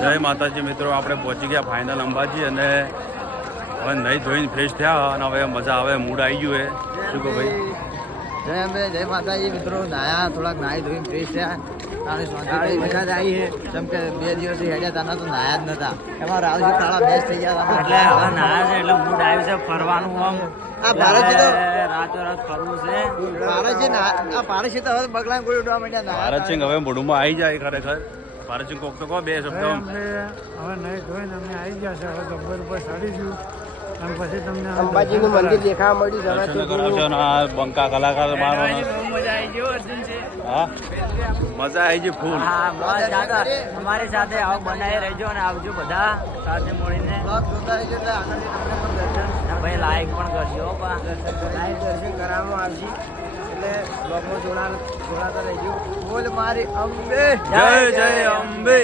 જય માતાજી મિત્રો, આપણે પહોંચી ગયા ફાઇનલ અંબાજી અને હવે નહીં ધોઈને ફ્રેશ થયા અને હવે મજા આવે, મૂડ આવી ગયું હે. શું કહો ભાઈ? જય અંબે, જય માતાજી મિત્રો. નાયા થોડાક નાહી ધોઈને ફ્રેશ થયા. તાણી શાંતિ મજા જ આવી છે. જેમ કે 2 દિવસથી હેડ્યા તાના તો નાયા જ નતા. એમાં રાવજી કાળા બેસ્ટ થઈ ગયા હતા. એટલે હવે નાયા છે એટલે મૂડ આવ્યું છે ફરવાનું. આમ આ ભારતજી તો રાત ફરવું છે. ભારતજી તો હવે બગલાને કોઈ ઉડવા માંડ્યા. ભારતસિંહ હવે મૂડમાં આવી જાય ખરેખર. ભારતસિંહ કોક તો કહો બે શબ્દો. હવે નહીં જોઈને અમે આવી ગયા છે. હવે ગબ્બર ઉપર ચડીશું અને પછી તમને અંબાજીનું મંદિર દેખાવા મળ્યું. દર્શન કરાવશો ને આ બંકા કલાકાર મારો બહુ મજા આવી ગયો અર્જુન છે. હા મજા આવી ગઈ ફૂલ. હા બસ દાદા અમારી સાથે આવો બનાવી રહેજો અને આવજો બધા સાથે મળીને. ભાઈ લાઈક પણ કરજો. દર્શન કરવામાં આવશે એટલે બ્લોગમાં જોડાતા રહેજો. બોલ મારી અંબે. જય જય અંબે.